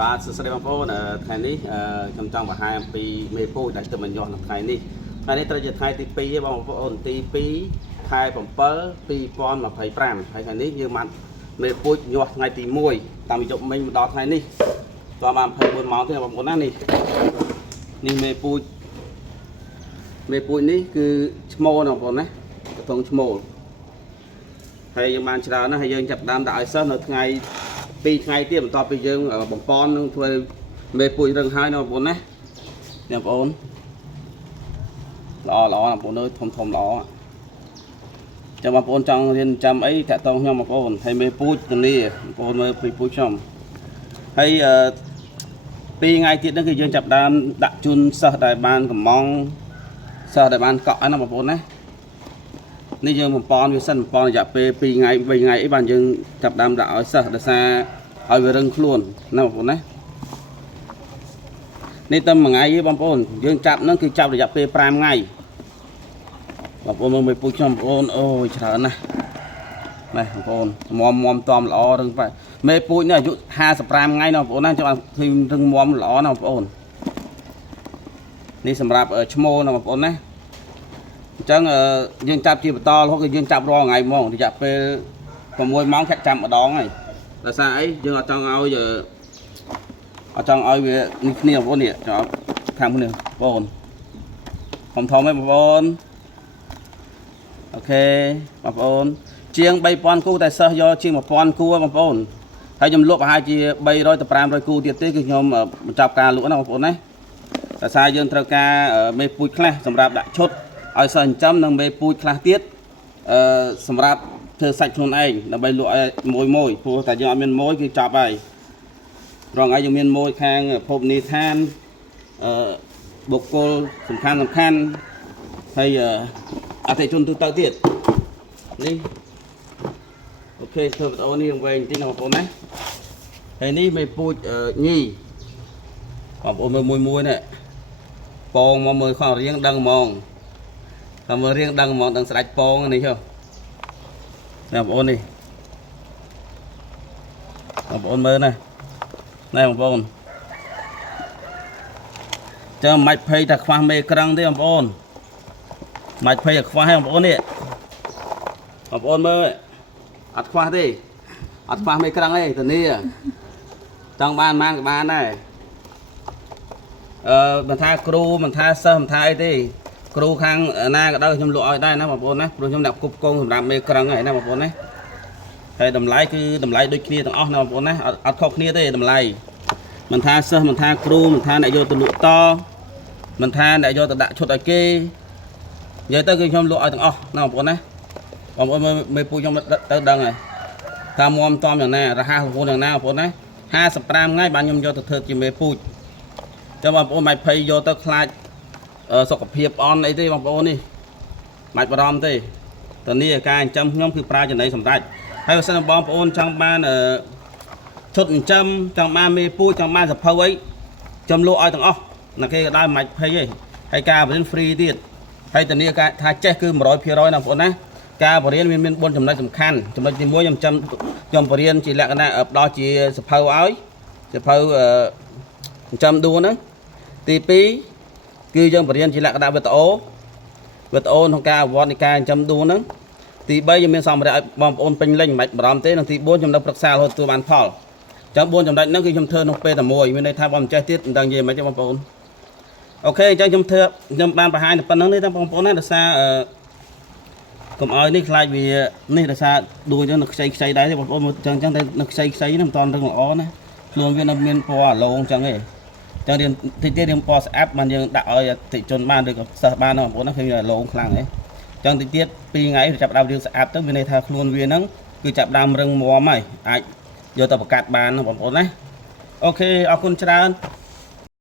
បាទសួស្តីបងប្អូនថ្ងៃនេះខ្ញុំចង់បង្ហាញអំពីមេពូជដែលទើបបញ្ចុះនៅថ្ងៃនេះត្រូវជាថ្ងៃទី2ទេបងប្អូនទី2ខែ7 2025ហើយថ្ងៃនេះយើងបានមេពូជញាស់ថ្ងៃទី1តាមយប់មិញមកដល់ថ្ងៃនេះតោះបាន24ម៉ោងទេបងប្អូនណានេះមេពូជនេះគឺឈ្មោលបងប្អូនណាកំពុងឈ្មោលហើយយើងបានច្រើនណាស់ហើយយើងចាប់ដើមដាក់ឲ្យសិស្សនៅថ្ងៃ2ថ្ងៃទៀតបន្ទាប់ពីយើងបំពន់នឹងធ្វើមេពូជរឹងហើយណាបងប្អូនណាបងប្អូនល្អបងប្អូនអើយធំល្អចាំបងប្អូនចង់រៀនចាំអីតាក់ទងខ្ញុំបងប្អូនហើយមេពូជទាំងនេះបងប្អូនមើលពីពូជខ្ញុំហើយ2ថ្ងៃទៀតនេះគឺយើងចាប់ដើមដាក់ជូនសិស្សដែលបានកំងសិស្សដែលបានកក់ហ្នឹងណាបងប្អូនណានេះយើងបំពន់វាសិនបំពន់រយៈពេល2ថ្ងៃ3ថ្ងៃអីបានយើងចាប់ដើមដាក់ឲ្យសិស្សដោយសារឲ្យវារឹងខ្លួនណាបងប្អូនណានេះតែមួយថ្ងៃទេបងប្អូនយើងចាប់ហ្នឹងគឺចាប់រយៈពេល5ថ្ងៃបងប្អូនមើលពូជខ្ញុំបងប្អូនអូយច្រើនណាស់នេះបងប្អូនមុំតំល្អរឹងបែបមេពូជនេះអាយុ55ថ្ងៃណាបងប្អូនណាចាំឲ្យឃើញរឹងមុំល្អណាបងប្អូននេះសម្រាប់ឈ្មោលណាបងប្អូនណាអញ្ចឹងយើងចាប់ជាបន្តរហូតគឺយើងចាប់រាល់ថ្ងៃហ្មងរយៈពេល6ម៉ោងចាក់ចាំម្ដងហើយដោយសារអីយើងអត់ចង់ឲ្យវានេះគ្នាបងប្អូននេះចាំខាងនេះបងធំឯងបងប្អូនអូខេបងប្អូនជាង 3000 គូតែសិស្សយកជាង 1000 គូបងប្អូនហើយខ្ញុំលក់ប្រហែលជា300ទៅ500 គូទៀតទេគឺខ្ញុំបញ្ចប់ការលក់ណាបងប្អូនណាដោយសារយើងត្រូវការមេពូជខ្លះសម្រាប់ដាក់ឈុតឲ្យសិស្សចិញ្ចឹមនិងមេពូជខ្លះទៀតសម្រាប់ធ្វើសាច់ខ្លួនឯងដើម្បីលក់ឲ្យមួយព្រោះតែយើងអត់មានមួយគឺចប់ហើយរងឲ្យយើងមានមួយខាងភពនីឋានបុគ្គលសំខាន់ហើយអតិថិជនទូទៅទៀតនេះអូខេធ្វើវីដេអូនេះវែងបន្តិចណាបងប្អូនណាហើយនេះមេពូជញីបងប្អូនមើលមួយនេះពងមកមើលខំរៀងដឹងហ្មងតែមើលរៀងដឹងហ្មងដឹងស្ដាច់ពងនេះចុះបងប្អូននេះបងប្អូនមើលណាបងប្អូនចាំមិនភ័យតែខ្វះមេក្រឹងទេបងប្អូនមិនភ័យតែខ្វះទេបងប្អូននេះបងប្អូនមើលអត់ខ្វះទេអត់ខ្វះមេក្រឹងទេតានេះចង់បានក៏បានដែរមិនថាគ្រូមិនថាសិស្សមិនថាអីទេគ្រូខាងណាក៏ដោយខ្ញុំលក់ឲ្យដែរណាបងប្អូនណាព្រោះខ្ញុំដាក់គប់កងសម្រាប់មេក្រឹងហើយណាបងប្អូនណាហើយតម្លៃគឺតម្លៃដូចគ្នាទាំងអស់ណាបងប្អូនណាអត់ខុសគ្នាទេតម្លៃមិនថាសិស្សមិនថាគ្រូមិនថាអ្នកយកទៅលក់តមិនថាអ្នកយកទៅដាក់ឈុតឲ្យគេនិយាយទៅគឺខ្ញុំលក់ឲ្យទាំងអស់ណាបងប្អូនណាបងប្អូនមេពូជខ្ញុំទៅដឹងហើយថាមុំតំយ៉ាងណារហ័សរហួនយ៉ាងណាបងប្អូនណា55ថ្ងៃបានខ្ញុំយកទៅធ្វើជាមេពូជចាំបងប្អូនមិនភ័យយកទៅខ្លាចសុខភាពអន់អីទេបងប្អូននេះមិនបារម្ភទេតើនេះការចិញ្ចឹមខ្ញុំគឺប្រើចំណីសម្រាប់ហើយបើសិនបងប្អូនចង់បានឈុតចិញ្ចឹមចង់បានមេពូជចង់បានសភៅអីចំលក់ឲ្យទាំងអស់ណាគេក៏ដោយមិនភ័យទេហើយការបរិញ្ញាហ្វ្រីទៀតហើយតើនេះការថាចេះគឺ100%ណាបងប្អូនណាការបរិញ្ញាមាន4ចំណុចសំខាន់ចំណុចទី1ខ្ញុំបរិញ្ញាជាលក្ខណៈផ្ដល់ជាសភៅឲ្យសភៅចិញ្ចឹមដួលហ្នឹងទី2គឺយើងបរិញ្ញាជាលក្ខណៈវីដេអូក្នុងការអវត្តនៃការចិញ្ចឹមដួលហ្នឹងទី3យើងមានសម្ភារៈឲ្យបងប្អូនពេញលេញមិនបារម្ភទេនិងទី4ខ្ញុំនៅប្រឹក្សារហូតទទួលបានផលចឹង4ចំណុចហ្នឹងគឺខ្ញុំធ្វើក្នុងពេលតែមួយមានន័យថាបងមិនចេះទៀតមិនដឹងនិយាយមិនទេបងប្អូនអូខេអញ្ចឹងខ្ញុំបានបង្ហាញតែប៉ុណ្្នឹងទេបងប្អូនណាដោយសារកុំឲ្យនេះខ្លាចវានេះដោយសារដួលចឹងនៅខ្ចីដែរទេបងប្អូនចឹងតែនៅខ្ចីនេះមិនតាន់រឹងល្អណាខ្លួនវានៅមានពណ៌អាឡូងចឹងទេចឹងរៀនតិចទៀតរៀនពណ៌ស្អាប់បានយើងដាក់ឲ្យអតិជនបានឬក៏សិស្សបានណាបងប្អូនណាឃើញអាឡូងខ្លាំងហ៎ចឹងតិចទៀត2ថ្ងៃចាប់ដើមរឿងស្អាប់ទៅមានន័យថាខ្លួនវាហ្នឹងគឺចាប់ដើមរឹងមាំហើយអាចយកទៅប្រកាសបានណាបងប្អូនណាអូខេអរគុណច្រើន